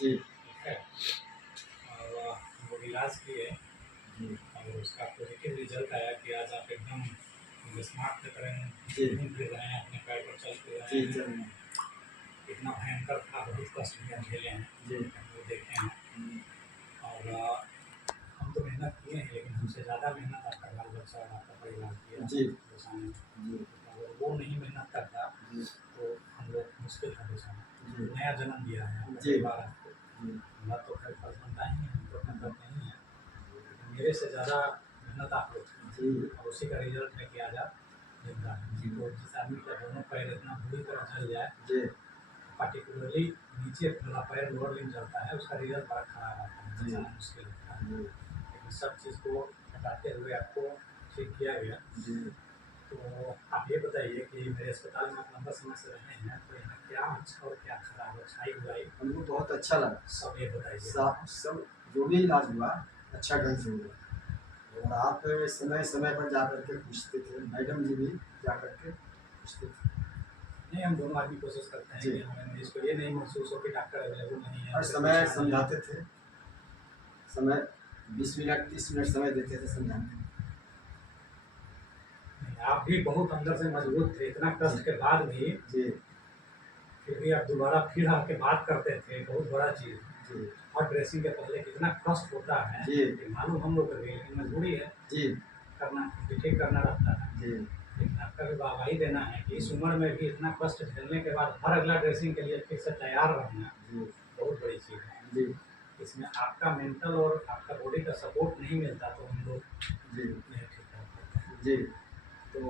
जी ठीक है। और हम लोग इलाज किए जी और उसका पॉजिटिव रिजल्ट आया कि आज आप एकदम स्मार्ट की तरह जी घूम फिर रहे हैं, अपने पैर पर चल फिर रहे जी हैं। चल कितना भयंकर था, बहुत कष्ट भी हम झेले हैं, जी हम लोग देखे हैं। और हम तो मेहनत किए हैं, लेकिन हमसे ज़्यादा मेहनत आपका बाल बच्चा और आपका परिवार किया जी बचाने में। जी अगर वो नहीं मेहनत करता जी तो हम लोग मुश्किल था बचाना। जी नया जन्म दिया है आपका जी परिवार आपको। जी हमारा तो खैर फर्ज बनता ही है, हम तो अपना करते नहीं हैं, लेकिन मेरे से ज़्यादा मेहनत आप लोग की जी और उसी का रिजल्ट है कि आज आप जिंदा हैं। जी, तो जिस आदमी का दोनों पैर इतना बुरी तरह जल जाए, जी पार्टिकुलरली नीचे वाला पैर लोअर लिम्ब जलता है, उसका रिजल्ट बड़ा खराब आता है, जी बचाना मुश्किल होता है। जी लेकिन सब चीज़ को हटाते हुए आपको ठीक किया गया। जी तो आप ये बताइए कि मेरे अस्पताल में आप लंबा समय से रहे हैं, तो यहाँ क्या अच्छा और क्या खराब, अच्छाई बुराई हमको बहुत अच्छा लगा। सब ये बताइए। सब जो भी इलाज हुआ अच्छा ढंग से हुआ और आप समय समय पर जा करके पूछते थे, मैडम जी भी जा करके पूछते थे। नहीं, हम दोनों आदमी कोशिश करते हैं जी। कि हमें मरीज को ये नहीं महसूस हो कि डॉक्टर अवेलेबल नहीं है, हर उसे समय पूछना नहीं। समझाते थे, समय 20 मिनट 30 मिनट समय देते थे समझाने में। नहीं, आप भी बहुत अंदर से मजबूत थे, इतना कष्ट के बाद भी जी फिर भी आप दोबारा फिर आके बात करते थे, बहुत बड़ा चीज़ है। जी और ड्रेसिंग के पहले कितना कष्ट होता है जी ये मालूम हम लोग को भी, लेकिन मजबूरी है जी करना, क्योंकि ठीक करना रहता है। जी लेकिन आपका भी वाहवाही देना है कि इस उम्र में भी इतना कष्ट झेलने के बाद हर अगला ड्रेसिंग के लिए फिर से तैयार रहना जी बहुत बड़ी चीज़ है। जी इसमें आपका मेंटल और आपका बॉडी का सपोर्ट नहीं मिलता तो हम लोग जी नहीं ठीक कर पाते। जी तो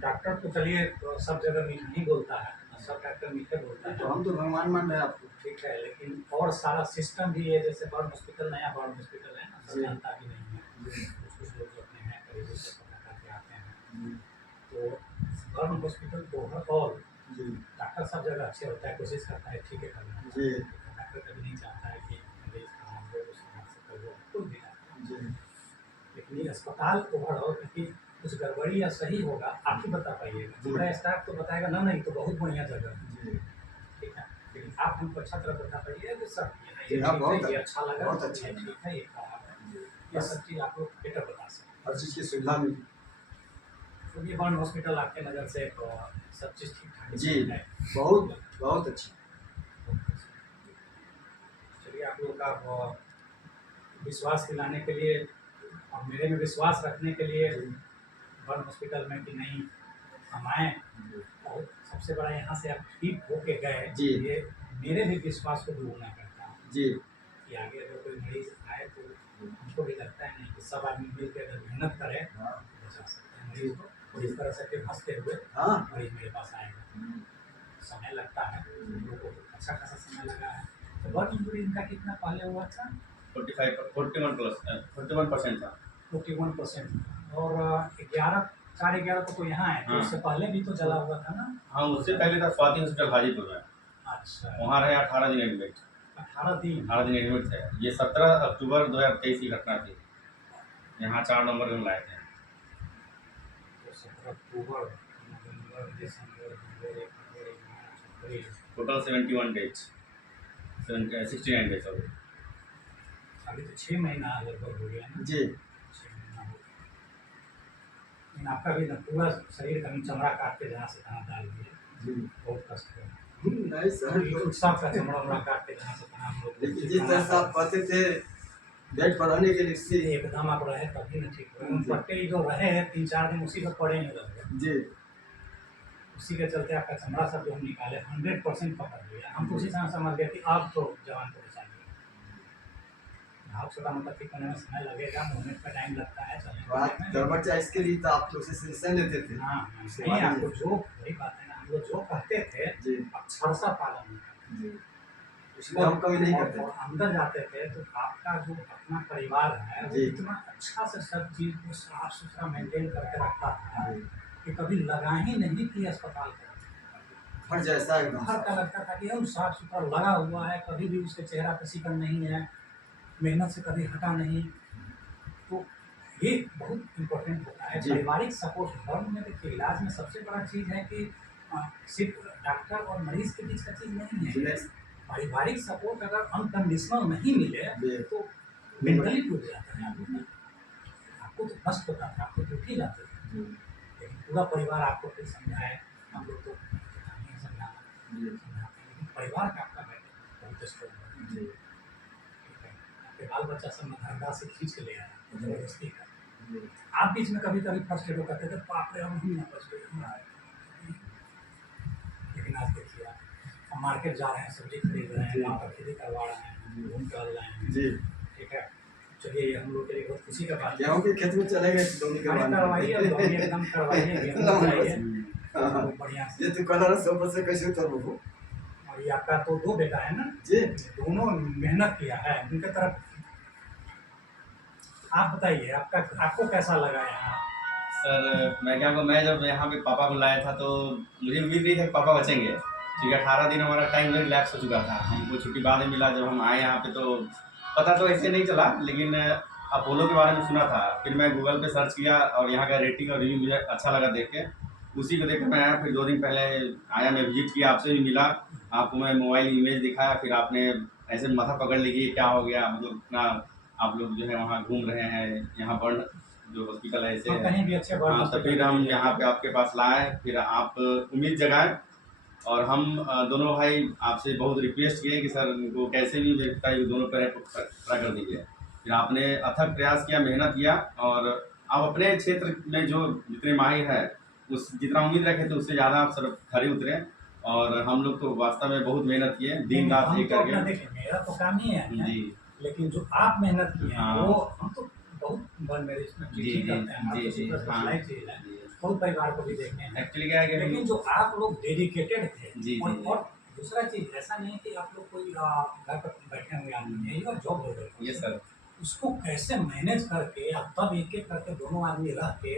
डॉक्टर तो चलिए तो सब जगह मीठा नहीं बोलता है, सब डॉक्टर मीठे बोलता तो है, हम तो भगवान मान रहे हैं आपको। ठीक है, लेकिन और सारा सिस्टम भी है, जैसे बर्न हॉस्पिटल, नया बर्न हॉस्पिटल है ना, सब जी जानता भी नहीं है। जी कुछ कुछ लोग जो अपने हैं करीबी से पता करके आते हैं। जी तो बर्न हॉस्पिटल ओवरऑल जी डॉक्टर सब जगह अच्छे होता है, कोशिश करता है ठीक है करने का। जी डॉक्टर कभी नहीं चाहता है कि मरीज खराब हो उस हिसाब से कोई हो, कुछ भी नहीं। जी लेकिन ये अस्पताल ओवरऑल क्योंकि कुछ गड़बड़ी या सही होगा आप ही बता पाइएगा, जी। हमारा स्टाफ तो बताएगा ना नहीं तो बहुत बढ़िया जगह है, जी ठीक है। लेकिन आप हमको अच्छा तरह बता पाइए कि सर जी ये हाँ, ठीक बहुत है, ये अच्छा लगा, बहुत अच्छा ये लगा। ठीक है, ये खराब है, जी ये बस सब चीज़ आप लोग बेटर बता सकते हर चीज़ की सुविधा मिली। हैं। तो ये बर्न हॉस्पिटल आपके नज़र से तो सब चीज़ ठीक ठाक जी है। बहुत बहुत अच्छा। चलिए आप लोग का विश्वास दिलाने के लिए और मेरे में विश्वास रखने के लिए जी बर्न हॉस्पिटल में कि नहीं हम आएँ, जी और सबसे बड़ा यहाँ से आप ठीक होके गए, जी। ये मेरे भी विश्वास को दुगुना करता है जी कि आगे अगर कोई मरीज आए तो हमको भी लगता है नहीं कि सब आदमी मिल के अगर मेहनत करें हाँ बचा सकते हैं मरीज को, और इस तरह से फिर हंसते हुए हाँ मरीज मेरे पास आएगा। हम्म, समय लगता है, हम लोग को अच्छा खासा समय लगा है। तो बर्न इंजरी इनका कितना पहले हुआ था? 41% था। 41%। और 4/11 को तो यहाँ आए तो हाँ। उससे पहले भी तो चला हुआ था ना? हाँ, उससे पहले था स्वाति हॉस्पिटल हाजीपुर में, अच्छा, वहाँ रहे 18 दिन एडमिट। 18 दिन। 18 दिन एडमिट थे। ये 17 अक्टूबर 2023 की घटना थी। यहाँ 4 नवंबर को हम लाए थे। तो 17 अक्टूबर, नवंबर, दिसंबर, जनवरी, फरवरी, मार्च, अप्रैल, टोटल 71 डेज, 69 डेज सॉरी। अभी तो 6 महीना लगभग हो गया ना? जी 6 महीना हो गया। लेकिन आपका भी ना पूरा शरीर का चमड़ा काट के जहाँ से तहाँ डाल दिया, जी बहुत कष्ट है। नहीं सर तो सबका चमड़ा उमड़ा काट के जहाँ से तहाँ हम लोग लेकिन जिस तरह से आप कहते थे बेड पर रहने के लिए इससे एकदम आप रहे तभी ना ठीक हुए। पट्टे जो रहे हैं 3-4 दिन उसी पर पड़े नहीं रहे, जी उसी के चलते आपका चमड़ा सब जो हम निकाले 100% पकड़ लिया। हम तो उसी समय समझ गए कि अब तो जवान को बचा लिया। घाव छोटा मोटा ठीक होने में समय लगेगा, मूवमेंट में टाइम लगता है, बात चलने गड़बड़ चाहे इसके लिए तो आप लोग से सजेशन लेते थे। हाँ उसके नहीं, बाद आपको जो वही बात है ना, हम लोग जो कहते थे जी अक्षरशः पालन नहीं करते। जी इसलिए हम कभी नहीं करते। और अंदर जाते थे तो आपका जो अपना परिवार है वो जी। इतना अच्छा से सब चीज़ को साफ सुथरा मेंटेन करके रखता था जी कि कभी लगा ही नहीं कि अस्पताल का हर जैसा एकदम हर का लगता था कि हम साफ सुथरा लगा हुआ है, कभी भी उसके चेहरा पे शिकन नहीं है, मेहनत से कभी हटा नहीं। तो ये बहुत इम्पोर्टेंट होता है जी। पारिवारिक सपोर्ट। धर्म में देखिए इलाज में सबसे बड़ा चीज़ है कि सिर्फ डॉक्टर और मरीज के बीच का चीज़ नहीं है, जी, नहीं। पारिवारिक सपोर्ट अगर अनकंडीशनल नहीं मिले जी। तो मेंटली टूट जाता है आदमी ना। आपको तो कष्ट होता था, आपको टूट ही जाते थे, जी। लेकिन पूरा परिवार आपको फिर समझाए। हम लोग तो नहीं समझाना जी। समझाते हैं, लेकिन परिवार का आपका बैठे बहुत स्ट्रॉन्ग है। जी। ठीक है, आपके बाल बच्चा सब मतदारदार से खींच के ले आया जबरदस्ती का। जी। आप बीच में कभी कभी फर्स्ट एडो करते थे, बाप रे हम ही ना बच गए हम आए। लेकिन आज देखिए आप, हम मार्केट जा रहे हैं, सब्जी खरीद रहे हैं, जी। गाँव का खेती करवा रहे हैं, घूम टहल रहे हैं। जी। ठीक है, चलिए ये हम लोग के लिए बहुत खुशी का बात है। गेहूं के खेत में चले गए दोनी अरे करवाने करवाइए, अब दोनी एकदम करवाइए, गेहूं लगाइए हाँ। खूब बढ़िया से। ये तो कलर सब से कैसे उतर वो और ये आपका तो 2 बेटा है ना? जी। दोनों मेहनत किया है उनके तरफ। आप बताइए आपको कैसा लगा यहाँ? सर मैं क्या कहूँ, मैं जब यहाँ पे पापा को लाया था तो मुझे उम्मीद नहीं था कि पापा बचेंगे, क्योंकि 18 दिन हमारा टाइम में रिलैक्स हो चुका था। हमको छुट्टी बाद में मिला जब हम आए यहाँ पे, तो पता तो ऐसे नहीं चला, लेकिन अपोलो के बारे में सुना था। फिर मैं गूगल पे सर्च किया और यहाँ का रेटिंग और रिव्यू मुझे अच्छा लगा देख के, उसी को देख कर मैं आया। फिर 2 दिन पहले आया, मैं विजिट किया, आपसे भी मिला, आपको मैं मोबाइल इमेज दिखाया, फिर आपने ऐसे माथा पकड़ ली कि क्या हो गया, मतलब इतना आप लोग जो है वहाँ घूम रहे हैं, यहाँ बर्न जो हॉस्पिटल है ऐसे और है। कहीं भी अच्छे हाँ, तो फिर हम यहाँ पे आपके पास लाए, फिर आप उम्मीद जगाए, और हम दोनों भाई आपसे बहुत रिक्वेस्ट किए कि सर इनको कैसे भी वेरीफाई दोनों पर पूरा कर दीजिए। फिर आपने अथक प्रयास किया, मेहनत किया, और आप अपने क्षेत्र में जो जितने माहिर हैं उस जितना उम्मीद रखे थे उससे ज़्यादा आप सर खरे उतरे, और हम लोग तो वास्तव में बहुत मेहनत किए, दिन रात हम एक तो अपना करके। देखिए, मेरा तो काम ही है जी लेकिन जो आप मेहनत किए हैं हाँ। वो हम तो बहुत बार मेरे इसमें जी चिट्ठी जी करते हैं, आप जी तो जी सुपर हाँ स्पेशलाइज चीज है, जी। बहुत परिवार को भी देखते हैं। एक्चुअली क्या है कि लेकिन जो आप लोग डेडिकेटेड थे, जी, जी, जी। और दूसरा चीज ऐसा नहीं है कि आप लोग कोई घर पर बैठे हुए आदमी है, ये जॉब हो गई ये सर उसको कैसे मैनेज करके अब तब एक एक करके दोनों आदमी रह के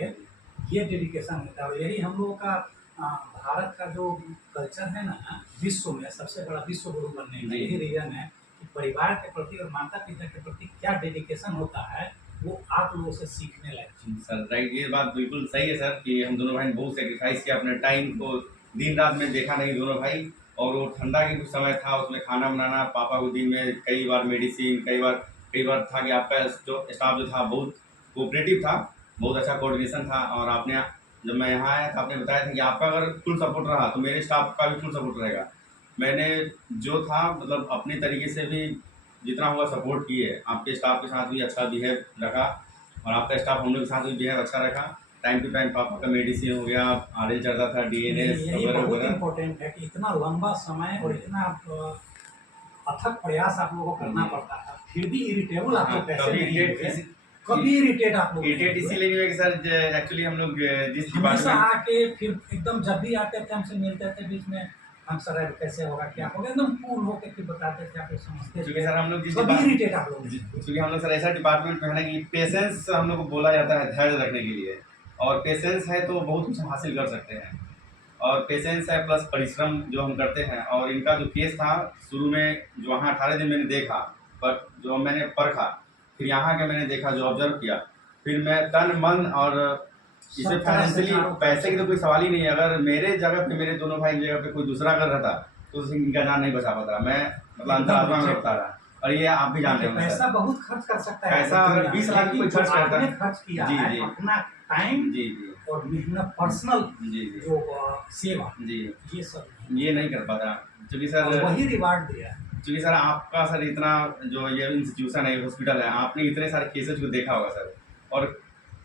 ये डेडिकेशन होता है। यही हम लोगों का भारत का जो कल्चर है ना, विश्व में सबसे बड़ा विश्व गुरु बनने का जी। यही रीजन है कि परिवार के प्रति और माता पिता के प्रति क्या डेडिकेशन होता है वो आप लोगों से सीखने लायक चीज। सर राइट, ये बात बिल्कुल सही है सर कि हम दोनों भाई ने बहुत सेक्रीफाइस किया अपने टाइम को, दिन रात में देखा नहीं दोनों भाई। और वो ठंडा के कुछ समय था, उसमें खाना बनाना, पापा को दिन में कई बार मेडिसिन, कई बार था कि आपका जो स्टाफ जो था बहुत कोऑपरेटिव था, बहुत अच्छा कोऑर्डिनेशन था। और आपने जब मैं यहाँ आया था आपने बताया था कि आपका अगर फुल सपोर्ट रहा तो मेरे स्टाफ का भी फुल सपोर्ट रहेगा। मैंने जो था मतलब अपने तरीके से भी जितना हुआ सपोर्ट किए, आपके स्टाफ के साथ भी अच्छा बिहेव रखा, और आपका स्टाफ हम लोग के साथ भी बिहेव अच्छा रखा। टाइम टू टाइम पापा का मेडिसिन हो गया, आरएल चलता था, डीएनएस यही वगैरह बहुत वगैरह। इम्पोर्टेंट है कि इतना लंबा समय और इतना अथक प्रयास आप लोगों को करना पड़ता था, फिर भी इरिटेबल आप लोग कैसे कभी नहीं irritate हुए? कभी इरिटेट आप लोग नहीं इरिटेट हुए? इसीलिए नहीं हुआ कि सर एक्चुअली हम लोग जिस हमेशा डिपार्टमेंट आके फिर एकदम जब भी आते थे हमसे मिलते थे बीच में, हम सर अब कैसे होगा क्या होगा, एकदम कूल होके फिर बताते थे, आप लोग समझते क्योंकि थे। सर हम लोग जिस कभी इरिटेट आप लोग नहीं हुए? क्योंकि हम लोग सर ऐसा डिपार्टमेंट में है ना कि पेशेंस हम लोग को बोला जाता है धैर्य रखने के लिए, और पेशेंस है तो बहुत कुछ हासिल कर सकते हैं। और पेशेंस है प्लस परिश्रम जो हम करते हैं। और इनका जो केस था शुरू में जो वहाँ 18 दिन मैंने देखा, पर जो मैंने परखा, फिर यहाँ के मैंने देखा, जो ऑब्जर्व किया, फिर मैं तन मन और इसे सब तरह से फाइनेंशियली चारों पैसे की तरफ तो कोई सवाल ही नहीं है। अगर मेरे जगह पे मेरे दोनों भाई की जगह पे कोई दूसरा अगर रहता तो उसे इनका जान नहीं बचा पाता। मैं मतलब अंतरात्मा में रखता रहा, और ये आप भी जानते होंगे पैसा सर। बहुत खर्च कर सकता है पैसा अगर दुनिया में, 20 लाख लेकिन कोई जो खर्च करता है, आपने खर्च किया जी, है जी। अपना टाइम जी जी और मेहनत, पर्सनल जी जी जो सेवा, जी, ये सब नहीं। ये नहीं कर पाता क्योंकि और सर वही रिवार्ड दिया है। क्योंकि सर आपका सर इतना जो ये इंस्टीट्यूशन है, हॉस्पिटल है, आपने इतने सारे केसेज को देखा होगा सर, और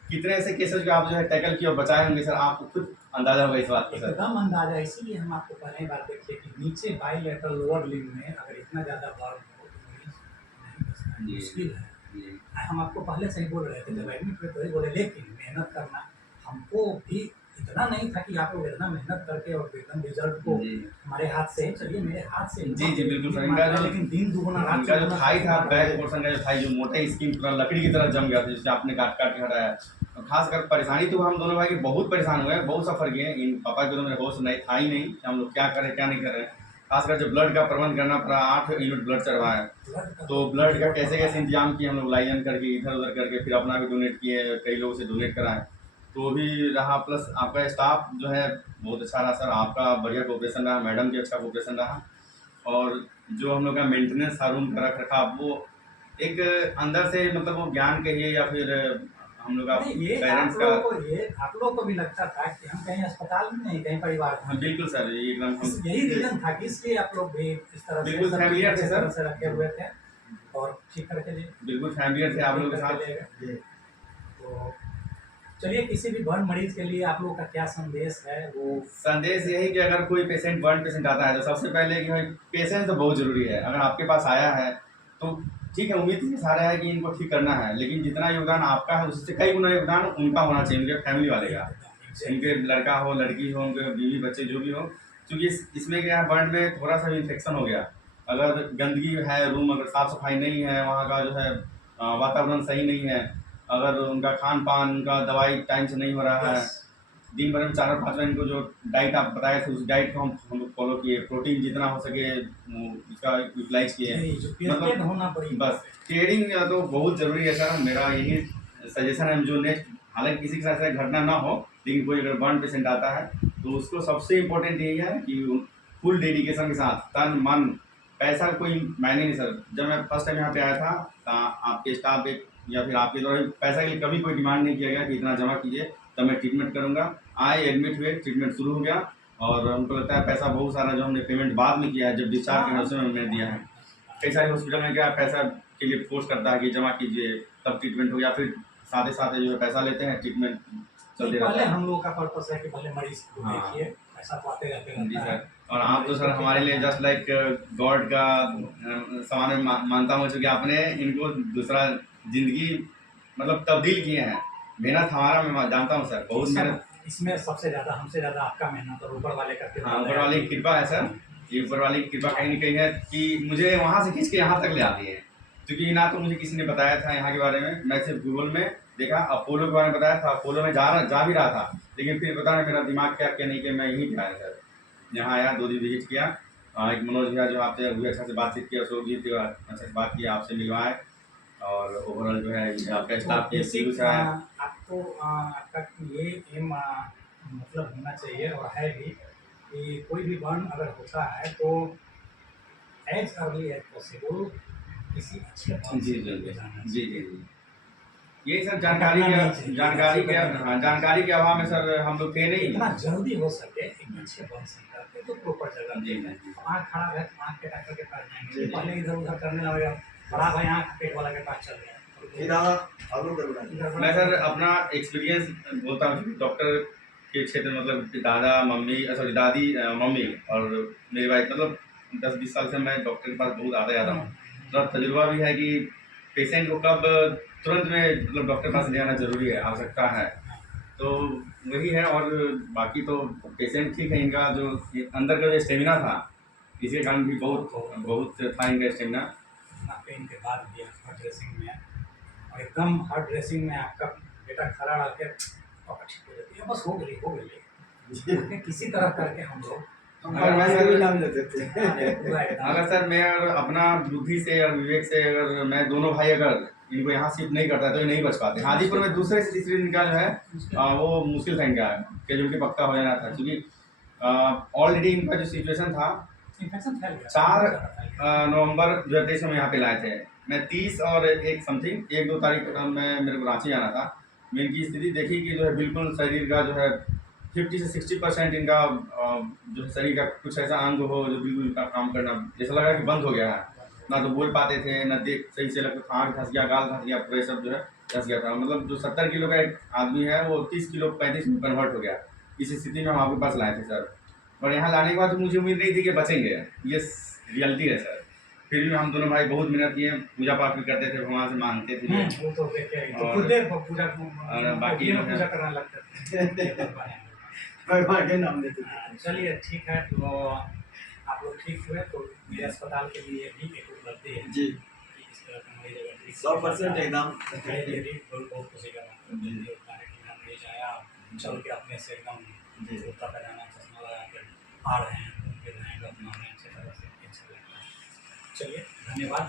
कितने ऐसे केसेज को आप जो है टैकल किए और बचाए होंगे सर, आपको खुद अंदाजा होगा इस बात का सर। एकदम अंदाजा, इसीलिए हम आपको पहले ही बात देखिए कि नीचे बाईलेटरल लोअर लिम्ब में अगर इतना ज़्यादा बर्न हो तो मरीज नहीं बचना, जी। मुश्किल है। जी हम आपको पहले से ही बोल रहे थे, जब एडमिट हुए तो ही बोले, लेकिन मेहनत करना हमको भी इतना नहीं था कि आप लोग इतना मेहनत करके और एकदम रिजल्ट को जी हमारे हाथ से, चलिए मेरे हाथ से जी जी बिल्कुल सर। इनका जो लेकिन दिन दुगुना रात इनका जो चौगुना थाई था, करना बैक पड़ेगा। पोर्शन का जो थाई, जो मोटा स्किन पूरा लकड़ी की तरह जम गया था, जिससे आपने काट काट के हटाया। और खासकर परेशानी तो हम दोनों भाई के बहुत परेशान हुए, बहुत सफर किए। इन पापा के तो मेरे होश नहीं था ही नहीं कि हम लोग क्या करें क्या नहीं कर रहे। खासकर जब ब्लड का प्रबंध करना पड़ा, 8 यूनिट ब्लड चढ़वाए, तो ब्लड का कैसे कैसे इंतजाम किए हम लोग, लाइन करके इधर उधर करके, फिर अपना भी डोनेट किए, कई लोगों से डोनेट कराएं, तो भी रहा। प्लस आपका स्टाफ जो है बहुत अच्छा रहा सर, आपका बढ़िया कोऑपरेशन रहा, मैडम की अच्छा कोऑपरेशन रहा। और जो हम लोग का मेंटेनेंस था रूम का रख रखाव, वो एक अंदर से मतलब वो ज्ञान कहिए या फिर हम लोग का नहीं, ये पेरेंट्स आप का। लोगों को ये आप लोगों को भी लगता था कि हम कहीं अस्पताल में नहीं, कहीं परिवार में। हाँ बिल्कुल सर, ये एकदम हम यही रीजन था कि इसलिए आप लोग भी इस तरह से बिल्कुल सब चीज़ familiar थे अच्छी सर। तरह से रखे हुए थे और ठीक करके लिए बिल्कुल फैमिलियर थे आप लोग के साथ। जी। तो चलिए, किसी भी बर्न मरीज के लिए आप लोग का क्या संदेश है वो? संदेश यही कि अगर कोई पेशेंट बर्न पेशेंट आता है तो सबसे पहले कि भाई पेशेंस तो बहुत ज़रूरी है। अगर आपके पास आया है तो ठीक है, उम्मीद के सारा है कि इनको ठीक करना है, लेकिन जितना योगदान आपका है उससे कई गुना योगदान उनका होना चाहिए, उनके फैमिली वाले का। उनके लड़का हो, लड़की हो, उनके बीवी बच्चे जो भी हो, क्योंकि इसमें क्या है, बर्न में थोड़ा सा भी इन्फेक्शन हो गया, अगर गंदगी है, रूम अगर साफ़ सफाई नहीं है, वहाँ का जो है वातावरण सही नहीं है, अगर उनका खान पान, उनका दवाई टाइम से नहीं हो रहा है, दिन भर में 4 और 5 बार इनको जो डाइट आप बताए थे उस डाइट को हम लोग फॉलो किए, प्रोटीन जितना हो सके उसका यूटिलाइज किए। जो केयरटेक होना पड़ी बस केयरिंग तो बहुत ज़रूरी है सर, मेरा यही सजेशन है। जो नेक्स्ट हालांकि किसी के साथ ऐसा घटना ना हो, लेकिन कोई अगर बर्न पेशेंट आता है तो उसको सबसे इम्पोर्टेंट यही है कि फुल डेडिकेशन के साथ, तन मन पैसा कोई मायने नहीं सर। जब मैं फर्स्ट टाइम यहाँ पे आया था तो आपके स्टाफ एक या फिर आपके द्वारा पैसा के लिए कभी कोई डिमांड नहीं किया गया कि इतना जमा कीजिए तब मैं ट्रीटमेंट करूँगा। आए, एडमिट हुए, ट्रीटमेंट शुरू हो गया, और हमको लगता है पैसा बहुत सारा जो हमने पेमेंट बाद में किया है, जब डिस्चार्ज किया उसमें हमने दिया है। कई सारे हॉस्पिटल में क्या पैसा के लिए फोर्स करता है कि जमा कीजिए तब ट्रीटमेंट हो, या फिर साथ ही जो है पैसा लेते हैं, ट्रीटमेंट चलते रहता पहले है। हम लोग का पर्पस है कि पहले मरीज को हाँ। देखिए, ऐसा तो आते रहते जी रहता है। सर, और आप तो सर हमारे लिए जस्ट लाइक गॉड का समान में मानता हूँ, क्योंकि आपने इनको दूसरा ज़िंदगी मतलब तब्दील किए हैं। मेहनत हमारा, मैं जानता हूँ सर, बहुत मेहनत। इसमें सबसे ज़्यादा हमसे ज़्यादा आपका मेहनत और ऊपर वाले का कृपा हाँ, है। ऊपर वाले की कृपा है सर, ये ऊपर वाले की कृपा कहीं न कहीं है कि मुझे वहाँ से खींच के यहाँ तक ले आती है। क्योंकि ना तो मुझे किसी ने बताया था यहाँ के बारे में, मैं सिर्फ गूगल में देखा, अपोलो के बारे में बताया था, अपोलो में जा भी रहा था, लेकिन फिर पता नहीं मेरा दिमाग क्या नहीं कि मैं यहीं पे आया सर। यहाँ आया, 2 दिन विजिट किया, एक मनोज भैया जो आपसे भी अच्छा से बातचीत किया, अशोक जी से अच्छे से बात किया, आपसे मिलवाए, और ओवरऑल जो है आपका स्टाफ के एक्सक्यूज़ है। आपको आपका ये एम मतलब होना चाहिए और है भी कि कोई भी बर्न अगर होता है तो एज अर्ली एज पॉसिबल किसी अच्छे बर्न जी से जी लेके जाना जी चाहिए। जी। यही सर जानकारी के अभाव में सर हम लोग थे नहीं। जितना जल्दी हो सके एक अच्छे बर्न सेंटर पे तो प्रॉपर जगह जी पे जी। आँख खराब है तो आँख के डॉक्टर के पास जाएंगे, जी। पहले इधर उधर करने लगेगा, बड़ा भाई आँख पेट वाला के पास चल ये गया। दादा आप लोग कर बताइए। मैं सर अपना एक्सपीरियंस बोलता हूँ, डॉक्टर के क्षेत्र में, मतलब दादा मम्मी सॉरी दादी मम्मी और मेरी वाइफ, मतलब 10-20 साल से मैं डॉक्टर के पास बहुत आता जाता हूँ। तो तजुर्बा भी है कि पेशेंट को कब तुरंत में मतलब डॉक्टर के पास ले आना ज़रूरी है, आवश्यकता है, तो वही है। और बाकी तो पेशेंट ठीक है, इनका जो अंदर का जो स्टेमिना था, इसके कारण भी बहुत था इनका स्टेमिना। इतना पेन के बाद भी हर ड्रेसिंग में और एकदम हर ड्रेसिंग में आपका बेटा खड़ा रह के और ठीक हो जाती है, बस हो गई किसी तरह करके हम लोग भगवान का भी नाम लेते थे। पूरा एकदम अगर सर मैं अगर अपना बुद्धि से और विवेक से अगर मैं दोनों भाई अगर इनको यहाँ शिफ्ट नहीं करता तो ये नहीं बच पाते। हाजीपुर में दूसरे से तीसरे दिन का जो है वो मुश्किल था इनका, कैजुअलिटी पक्का हो जाना था, क्योंकि ऑलरेडी इनका जो सिचुएशन था, इन्फेक्शन फैल गया 4 नवंबर 2023 में यहाँ पे लाए थे। मैं 30 और एक समथिंग 1-2 तारीख को मैं मेरे को रांची जाना था। मैं इनकी स्थिति देखी कि जो है बिल्कुल शरीर का जो है 50 से 60% इनका जो है शरीर का कुछ ऐसा अंग हो जो बिल्कुल इनका काम करना जैसा लगा कि बंद हो गया है। ना तो बोल पाते थे, ना देख सही से, लगता था आँख धंस गया, गाल धंस गया, पूरा सब जो है धंस गया था। मतलब जो 70 किलो का एक आदमी है वो 30 किलो 35 किलो कन्वर्ट हो गया। इस स्थिति में हम आपके पास लाए थे सर, और यहाँ लाने के बाद तो मुझे उम्मीद नहीं थी कि बचेंगे, ये रियलिटी है सर। फिर भी हम दोनों भाई बहुत मेहनत किए, पूजा पाठ भी करते थे, भगवान से मांगते थे। वो तो देखिए तो और- खुद देर पूजा और बाकी जो है- पूजा करने लगते थे। भगवान के नाम लेते थे। चलिए ठीक है, तो आप लोग ठीक हुए तो मेरे अस्पताल के लिए भी एक उपलब्धि है जी कि इस तरह का मरीज अगर ठीक 100% एकदम। मेरे लिए बहुत खुशी का बात है कि होता है कि हम मरीज आया चल के अपने से एकदम जी। कुर्ता पजामा चश्मा लगा के आ रहे हैं, घूम फिर रहे हैं, अपना अच्छी तरह से अच्छा लगता है। चलिए धन्यवाद।